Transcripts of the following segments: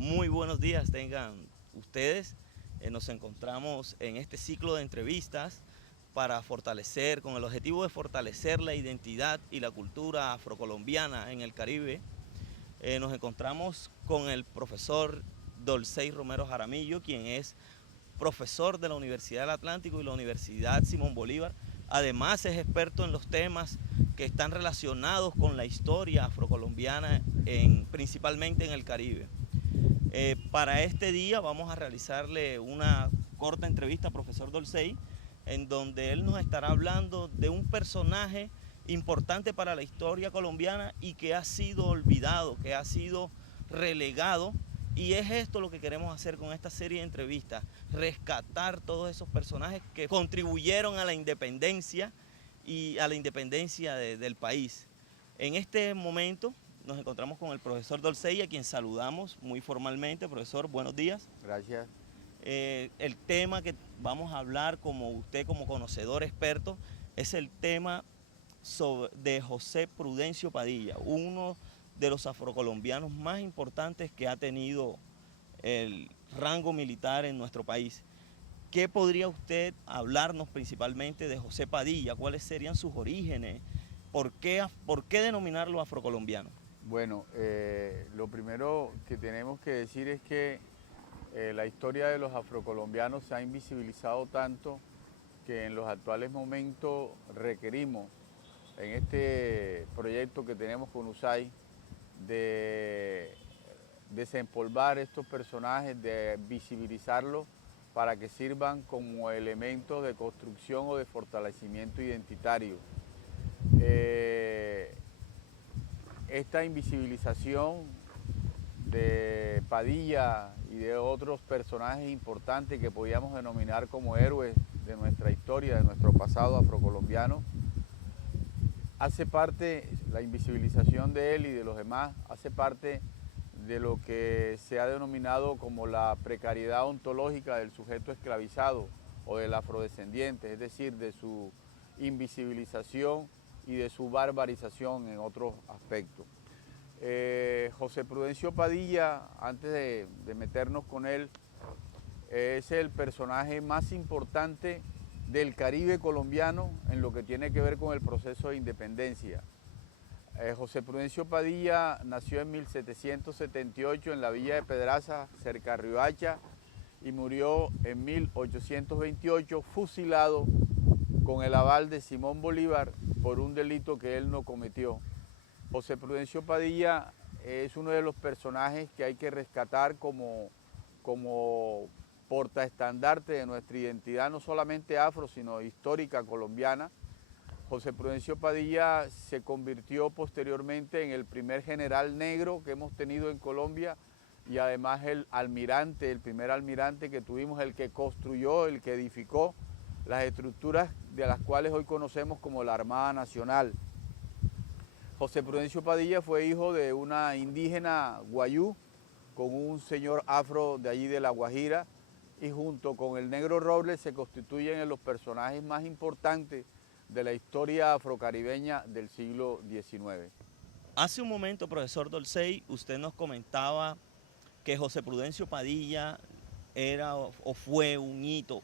Muy buenos días tengan ustedes. Nos encontramos en este ciclo de entrevistas para fortalecer, con el objetivo de fortalecer la identidad y la cultura afrocolombiana en el Caribe. Nos encontramos con el profesor Dolcey Romero Jaramillo, quien es profesor de la Universidad del Atlántico y la Universidad Simón Bolívar. Además es experto en los temas que están relacionados con la historia afrocolombiana, principalmente en el Caribe. Para este día vamos a realizarle una corta entrevista a profesor Dolcey, en donde él nos estará hablando de un personaje importante para la historia colombiana y que ha sido olvidado, que ha sido relegado. Y es esto lo que queremos hacer con esta serie de entrevistas, rescatar todos esos personajes que contribuyeron a la independencia y a la independencia del país. En este momento nos encontramos con el profesor Dolcey, a quien saludamos muy formalmente. Profesor, buenos días. Gracias. El tema que vamos a hablar, como usted como conocedor experto, es el tema de José Prudencio Padilla, uno de los afrocolombianos más importantes que ha tenido el rango militar en nuestro país. ¿Qué podría usted hablarnos principalmente de José Padilla? ¿Cuáles serían sus orígenes? ¿Por qué denominarlo afrocolombiano? Bueno, lo primero que tenemos que decir es que la historia de los afrocolombianos se ha invisibilizado tanto que en los actuales momentos requerimos, en este proyecto que tenemos con USAID, de desempolvar estos personajes, de visibilizarlos para que sirvan como elementos de construcción o de fortalecimiento identitario. Esta invisibilización de Padilla y de otros personajes importantes que podíamos denominar como héroes de nuestra historia, de nuestro pasado afrocolombiano, hace parte, la invisibilización de él y de los demás, hace parte de lo que se ha denominado como la precariedad ontológica del sujeto esclavizado o del afrodescendiente, es decir, de su invisibilización y de su barbarización en otros aspectos. José Prudencio Padilla, antes de meternos con él, es el personaje más importante del Caribe colombiano en lo que tiene que ver con el proceso de independencia. José Prudencio Padilla nació en 1778 en la villa de Pedraza, cerca de Riohacha, y murió en 1828 fusilado con el aval de Simón Bolívar por un delito que él no cometió. José Prudencio Padilla es uno de los personajes que hay que rescatar como portaestandarte de nuestra identidad, no solamente afro, sino histórica colombiana. José Prudencio Padilla se convirtió posteriormente en el primer general negro que hemos tenido en Colombia y además el primer almirante que tuvimos, el que construyó, el que edificó las estructuras de las cuales hoy conocemos como la Armada Nacional. José Prudencio Padilla fue hijo de una indígena guayú con un señor afro de allí de La Guajira y junto con el Negro Robles se constituyen en los personajes más importantes de la historia afrocaribeña del siglo XIX. Hace un momento, profesor Dolcey, usted nos comentaba que José Prudencio Padilla era o fue un hito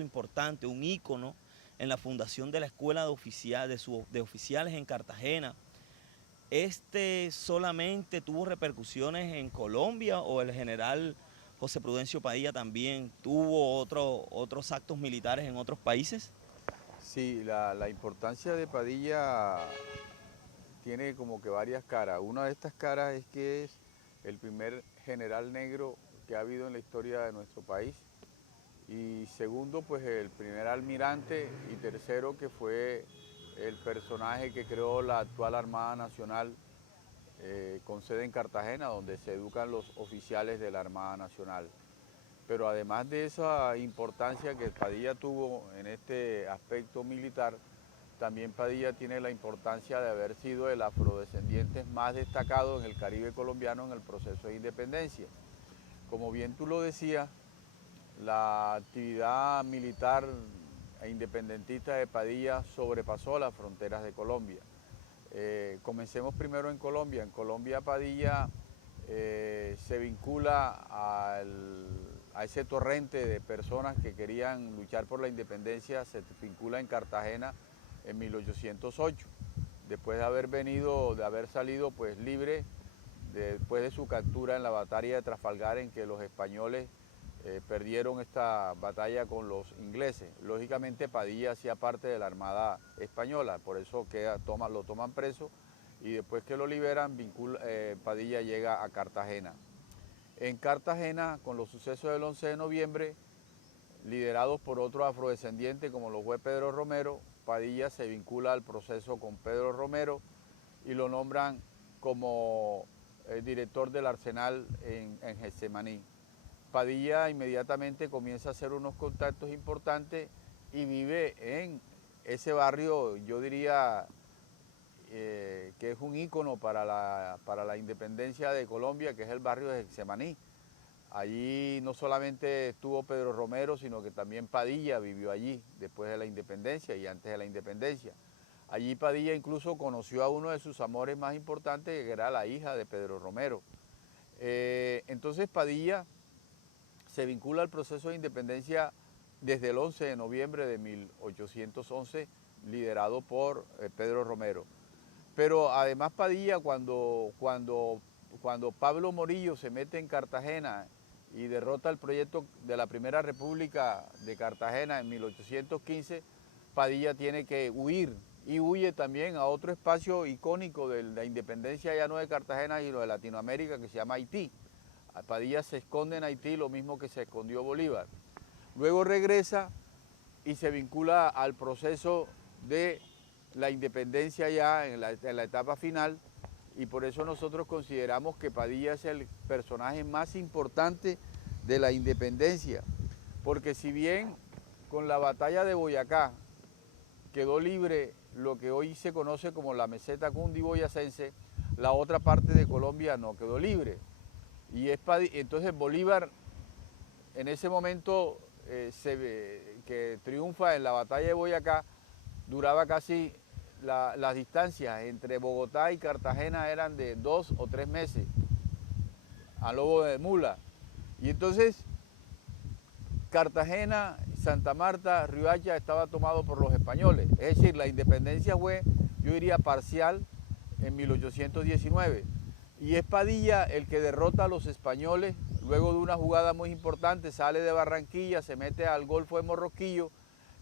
importante, un ícono en la fundación de la Escuela de Oficiales en Cartagena. ¿Este solamente tuvo repercusiones en Colombia o el general José Prudencio Padilla también tuvo otros actos militares en otros países? Sí, la importancia de Padilla tiene como que varias caras. Una de estas caras es que es el primer general negro que ha habido en la historia de nuestro país. Y segundo, pues el primer almirante, y tercero, que fue el personaje que creó la actual Armada Nacional con sede en Cartagena, donde se educan los oficiales de la Armada Nacional. Pero además de esa importancia que Padilla tuvo en este aspecto militar, también Padilla tiene la importancia de haber sido el afrodescendiente más destacado en el Caribe colombiano en el proceso de independencia. Como bien tú lo decías, la actividad militar e independentista de Padilla sobrepasó las fronteras de Colombia. Comencemos primero en Colombia. En Colombia Padilla se vincula a ese torrente de personas que querían luchar por la independencia, se vincula en Cartagena en 1808, después de haber salido pues libre, después de su captura en la batalla de Trafalgar, en que los españoles perdieron esta batalla con los ingleses. Lógicamente Padilla hacía parte de la Armada Española, por eso lo toman preso, y después que lo liberan, Padilla llega a Cartagena. En Cartagena, con los sucesos del 11 de noviembre, liderados por otros afrodescendientes como lo fue Pedro Romero, Padilla se vincula al proceso con Pedro Romero y lo nombran como director del Arsenal en Getsemaní. Padilla inmediatamente comienza a hacer unos contactos importantes y vive en ese barrio, yo diría que es un ícono para la independencia de Colombia, que es el barrio de Getsemaní. Allí no solamente estuvo Pedro Romero, sino que también Padilla vivió allí después de la independencia y antes de la independencia. Allí Padilla incluso conoció a uno de sus amores más importantes, que era la hija de Pedro Romero. Entonces Padilla se vincula al proceso de independencia desde el 11 de noviembre de 1811, liderado por Pedro Romero. Pero además Padilla, cuando Pablo Morillo se mete en Cartagena y derrota el proyecto de la Primera República de Cartagena en 1815, Padilla tiene que huir y huye también a otro espacio icónico de la independencia ya no de Cartagena, sino de Latinoamérica, que se llama Haití. Padilla se esconde en Haití, lo mismo que se escondió Bolívar. Luego regresa y se vincula al proceso de la independencia ya en la etapa final, y por eso nosotros consideramos que Padilla es el personaje más importante de la independencia, porque si bien con la batalla de Boyacá quedó libre lo que hoy se conoce como la meseta cundiboyacense, la otra parte de Colombia no quedó libre. Y entonces Bolívar en ese momento que triunfa en la batalla de Boyacá, duraba casi las distancias entre Bogotá y Cartagena eran de 2 o 3 meses, a lobo de mula. Y entonces Cartagena, Santa Marta, Riohacha estaba tomado por los españoles. Es decir, la independencia fue, yo diría, parcial en 1819. Y es Padilla el que derrota a los españoles luego de una jugada muy importante, sale de Barranquilla, se mete al Golfo de Morroquillo.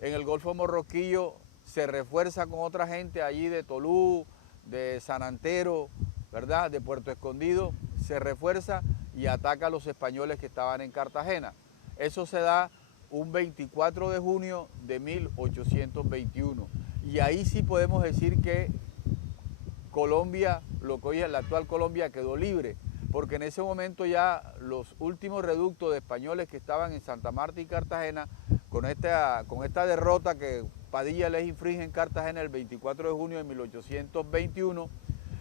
En el Golfo de Morroquillo se refuerza con otra gente allí de Tolú, de San Antero, ¿verdad?, de Puerto Escondido, se refuerza y ataca a los españoles que estaban en Cartagena. Eso se da un 24 de junio de 1821. Y ahí sí podemos decir que Colombia, lo que hoy es la actual Colombia, quedó libre, porque en ese momento ya los últimos reductos de españoles que estaban en Santa Marta y Cartagena, con esta derrota que Padilla les inflige en Cartagena el 24 de junio de 1821,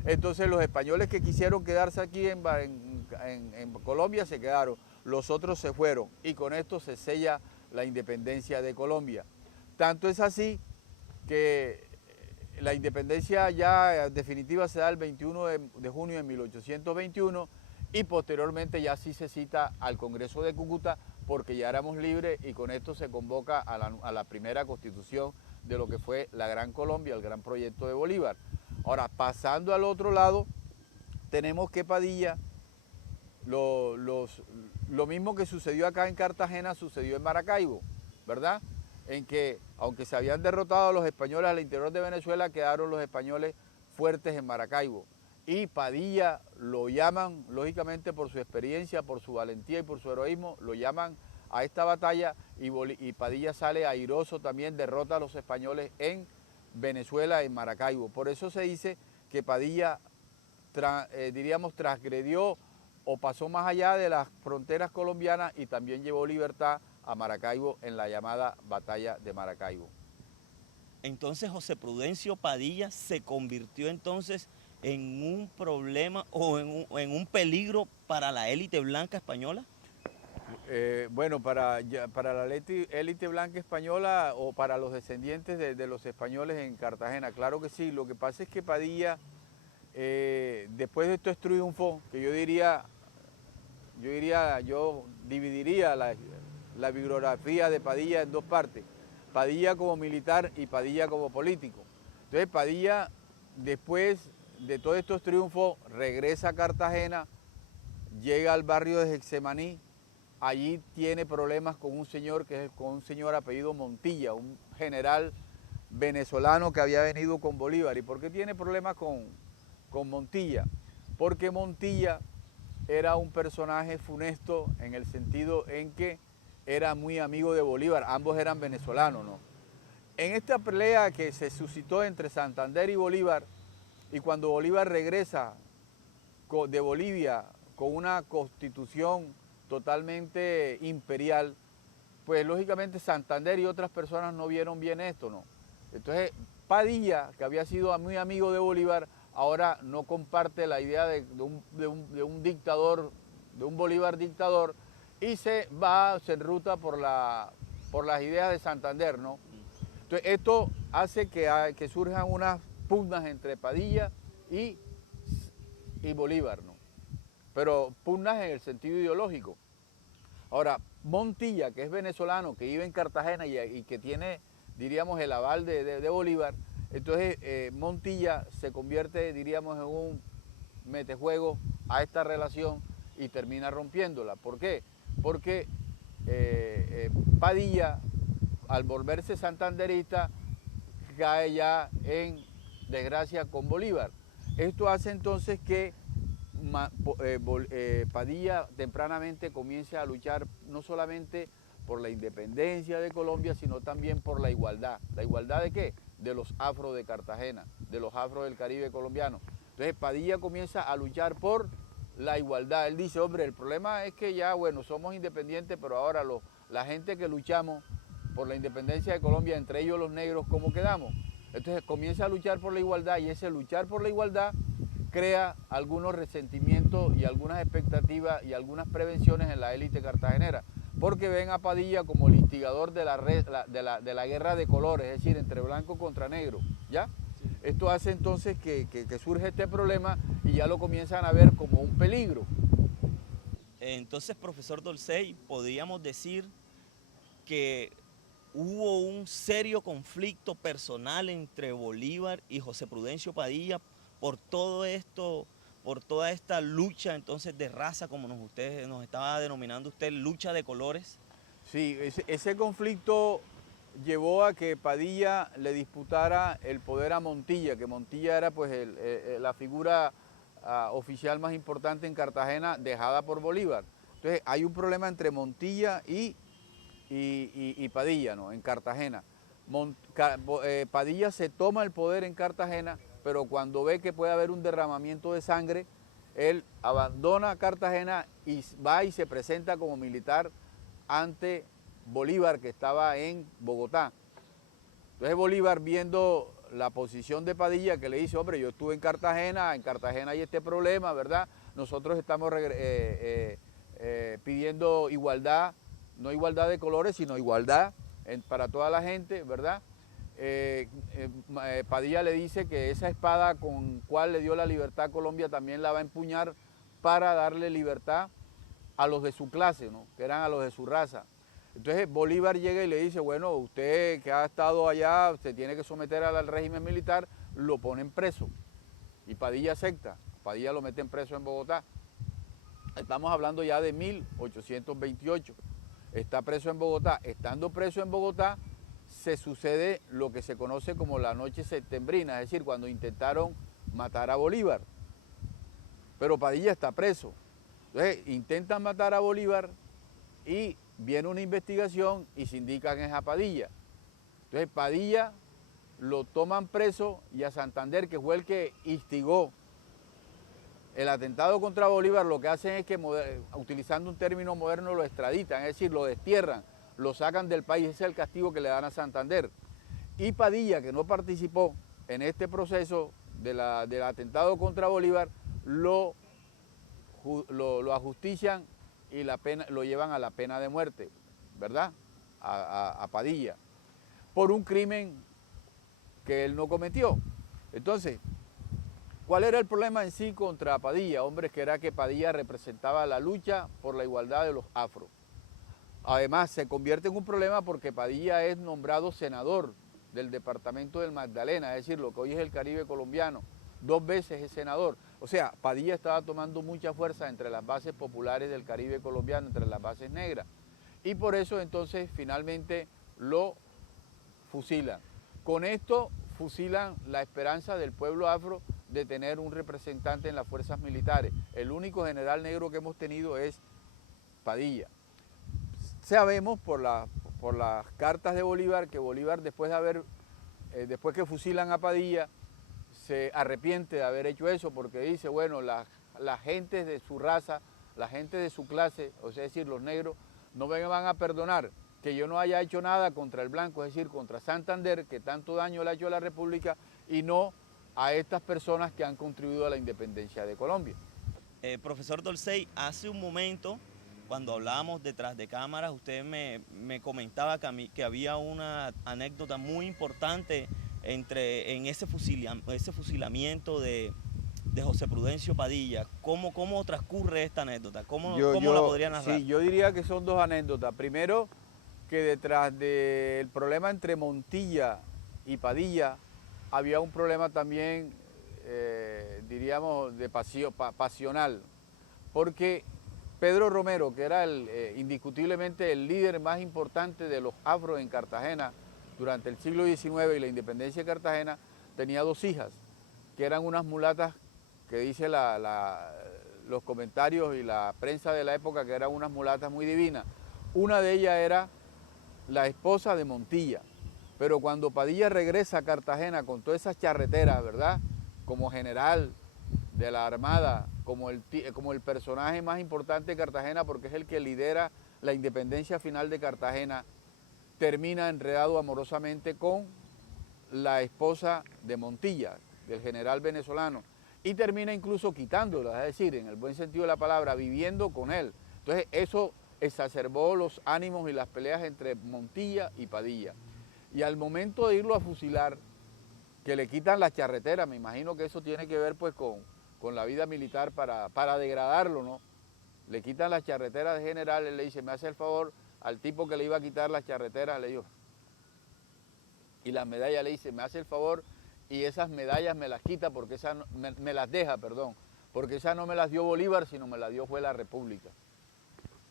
entonces los españoles que quisieron quedarse aquí en Colombia se quedaron, los otros se fueron, y con esto se sella la independencia de Colombia. Tanto es así que la independencia ya definitiva se da el 21 de junio de 1821 y posteriormente ya sí se cita al Congreso de Cúcuta porque ya éramos libres y con esto se convoca a la primera constitución de lo que fue la Gran Colombia, el gran proyecto de Bolívar. Ahora, pasando al otro lado, tenemos que Padilla, lo mismo que sucedió acá en Cartagena, sucedió en Maracaibo, ¿verdad? En que, aunque se habían derrotado a los españoles al interior de Venezuela, quedaron los españoles fuertes en Maracaibo. Y Padilla lo llaman, lógicamente por su experiencia, por su valentía y por su heroísmo, lo llaman a esta batalla y Padilla sale airoso también, derrota a los españoles en Venezuela, en Maracaibo. Por eso se dice que Padilla, diríamos, transgredió o pasó más allá de las fronteras colombianas y también llevó libertad a Maracaibo en la llamada Batalla de Maracaibo. Entonces José Prudencio Padilla se convirtió entonces en un problema o en un peligro para la élite blanca española. Bueno, para la élite blanca española o para los descendientes de los españoles en Cartagena, claro que sí. Lo que pasa es que Padilla, después de estos triunfos, que yo diría yo dividiría la bibliografía de Padilla en dos partes. Padilla como militar y Padilla como político. Entonces Padilla, después de todos estos triunfos, regresa a Cartagena, llega al barrio de Getsemaní, allí tiene problemas con un señor apellido Montilla, un general venezolano que había venido con Bolívar. ¿Y por qué tiene problemas con Montilla? Porque Montilla era un personaje funesto en el sentido en que era muy amigo de Bolívar, ambos eran venezolanos, ¿no? En esta pelea que se suscitó entre Santander y Bolívar, y cuando Bolívar regresa de Bolivia con una constitución totalmente imperial, pues lógicamente Santander y otras personas no vieron bien esto, ¿no? Entonces Padilla, que había sido muy amigo de Bolívar, ahora no comparte la idea de un dictador, de un Bolívar dictador, y se enruta por las ideas de Santander, ¿no? Entonces esto hace que surjan unas pugnas entre Padilla y Bolívar, ¿no? Pero pugnas en el sentido ideológico. Ahora, Montilla, que es venezolano, que vive en Cartagena y que tiene, diríamos, el aval de Bolívar, entonces Montilla se convierte, diríamos, en un metejuego a esta relación y termina rompiéndola. ¿Por qué? Porque Padilla, al volverse santanderista, cae ya en desgracia con Bolívar. Esto hace entonces que Padilla tempranamente comience a luchar no solamente por la independencia de Colombia, sino también por la igualdad. ¿La igualdad de qué? De los afros de Cartagena, de los afros del Caribe colombiano. Entonces Padilla comienza a luchar por la igualdad. Él dice, hombre, el problema es que ya, bueno, somos independientes, pero ahora la gente que luchamos por la independencia de Colombia, entre ellos los negros, ¿cómo quedamos? Entonces comienza a luchar por la igualdad, y ese luchar por la igualdad crea algunos resentimientos y algunas expectativas y algunas prevenciones en la élite cartagenera, porque ven a Padilla como el instigador de la guerra de colores, es decir, entre blanco contra negro, ¿ya? Sí. Esto hace entonces que surge este problema y ya lo comienzan a ver como un peligro. Entonces, profesor Dolcey, podríamos decir que hubo un serio conflicto personal entre Bolívar y José Prudencio Padilla por todo esto, por toda esta lucha entonces de raza, como usted nos estaba denominando usted, lucha de colores. Sí, ese conflicto llevó a que Padilla le disputara el poder a Montilla, que Montilla era pues la figura oficial más importante en Cartagena, dejada por Bolívar. Entonces hay un problema entre Montilla y Padilla, ¿no? En Cartagena. Padilla se toma el poder en Cartagena, pero cuando ve que puede haber un derramamiento de sangre, él abandona Cartagena y va y se presenta como militar ante Bolívar, que estaba en Bogotá. Entonces Bolívar, viendo la posición de Padilla, que le dice, hombre, yo estuve en Cartagena hay este problema, ¿verdad? Nosotros estamos pidiendo igualdad, no igualdad de colores, sino igualdad para toda la gente, ¿verdad? Padilla le dice que esa espada con cual le dio la libertad a Colombia también la va a empuñar para darle libertad a los de su clase, ¿no? Que eran a los de su raza. Entonces Bolívar llega y le dice, bueno, usted que ha estado allá, se tiene que someter al régimen militar, lo ponen preso. Y Padilla acepta, Padilla lo meten preso en Bogotá. Estamos hablando ya de 1828. Está preso en Bogotá. Estando preso en Bogotá, se sucede lo que se conoce como la noche septembrina, es decir, cuando intentaron matar a Bolívar. Pero Padilla está preso. Entonces, intentan matar a Bolívar y viene una investigación y se indican es a Padilla. Entonces, Padilla lo toman preso y a Santander, que fue el que instigó el atentado contra Bolívar, lo que hacen es que, utilizando un término moderno, lo extraditan, es decir, lo destierran, lo sacan del país. Ese es el castigo que le dan a Santander. Y Padilla, que no participó en este proceso del atentado contra Bolívar, lo ajustician y lo llevan a la pena de muerte, ¿verdad? A Padilla, por un crimen que él no cometió. Entonces, ¿Cuál era el problema en sí contra Padilla? Hombre, que era que Padilla representaba la lucha por la igualdad de los afros. Además, se convierte en un problema porque Padilla es nombrado senador del departamento del Magdalena, es decir, lo que hoy es el Caribe colombiano. 2 veces es senador. O sea, Padilla estaba tomando mucha fuerza entre las bases populares del Caribe colombiano, entre las bases negras. Y por eso entonces finalmente lo fusilan. Con esto fusilan la esperanza del pueblo afro de tener un representante en las fuerzas militares. El único general negro que hemos tenido es Padilla. Sabemos por las cartas de Bolívar que Bolívar después que fusilan a Padilla se arrepiente de haber hecho eso porque dice, bueno, las gentes de su raza, la gente de su clase, o sea, es decir, los negros, no me van a perdonar que yo no haya hecho nada contra el blanco, es decir, contra Santander, que tanto daño le ha hecho a la República, y no a estas personas que han contribuido a la independencia de Colombia. Profesor Dolcey, hace un momento, cuando hablábamos detrás de cámaras, usted me comentaba que había una anécdota muy importante en ese fusilamiento de José Prudencio Padilla. ¿Cómo transcurre esta anécdota? ¿Cómo la podría narrar? Sí, yo diría que son 2 anécdotas. Primero, que detrás del problema entre Montilla y Padilla había un problema también, diríamos, pasional, porque Pedro Romero, que era indiscutiblemente el líder más importante de los afros en Cartagena durante el siglo XIX y la independencia de Cartagena, tenía 2 hijas, que eran unas mulatas que dice los comentarios y la prensa de la época que eran unas mulatas muy divinas. Una de ellas era la esposa de Montilla, pero cuando Padilla regresa a Cartagena con todas esas charreteras, ¿verdad?, como general de la Armada, como el personaje más importante de Cartagena porque es el que lidera la independencia final de Cartagena, termina enredado amorosamente con la esposa de Montilla, del general venezolano, y termina incluso quitándola, es decir, en el buen sentido de la palabra, viviendo con él. Entonces eso exacerbó los ánimos y las peleas entre Montilla y Padilla. Y al momento de irlo a fusilar, que le quitan la charretera, me imagino que eso tiene que ver pues con la vida militar para degradarlo, ¿no? Le quitan la charretera de general, él le dice, me hace el favor, al tipo que le iba a quitar la charretera, le dijo, y las medallas le dice, me hace el favor, y esas medallas me las quita, porque me las deja, perdón, porque esas no me las dio Bolívar, sino me las dio fue la República.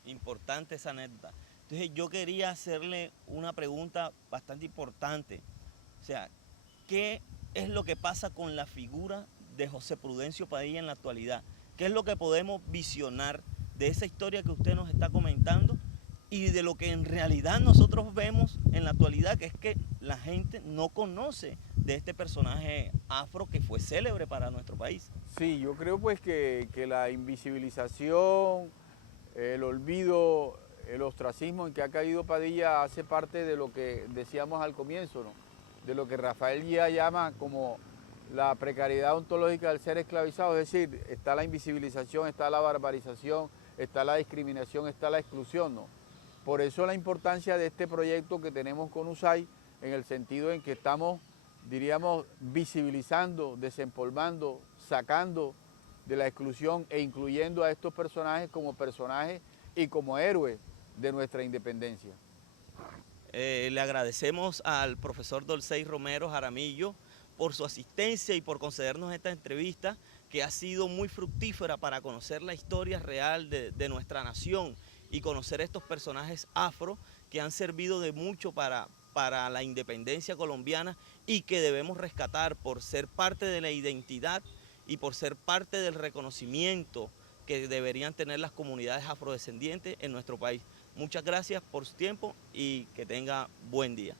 Importante esa anécdota. Entonces yo quería hacerle una pregunta bastante importante. O sea, ¿qué es lo que pasa con la figura de José Prudencio Padilla en la actualidad? ¿Qué es lo que podemos visionar de esa historia que usted nos está comentando y de lo que en realidad nosotros vemos en la actualidad, que es que la gente no conoce de este personaje afro que fue célebre para nuestro país? Sí, yo creo pues que la invisibilización, el olvido, el ostracismo en que ha caído Padilla hace parte de lo que decíamos al comienzo, ¿no?, de lo que Rafael ya llama como la precariedad ontológica del ser esclavizado, es decir, está la invisibilización, está la barbarización, está la discriminación, está la exclusión, ¿no? Por eso la importancia de este proyecto que tenemos con USAID, en el sentido en que estamos, diríamos, visibilizando, desempolvando, sacando de la exclusión e incluyendo a estos personajes como personajes y como héroes de nuestra independencia. Le agradecemos al profesor Dolcey Romero Jaramillo por su asistencia y por concedernos esta entrevista que ha sido muy fructífera para conocer la historia real de nuestra nación y conocer estos personajes afro que han servido de mucho para la independencia colombiana y que debemos rescatar por ser parte de la identidad y por ser parte del reconocimiento que deberían tener las comunidades afrodescendientes en nuestro país. Muchas gracias por su tiempo y que tenga buen día.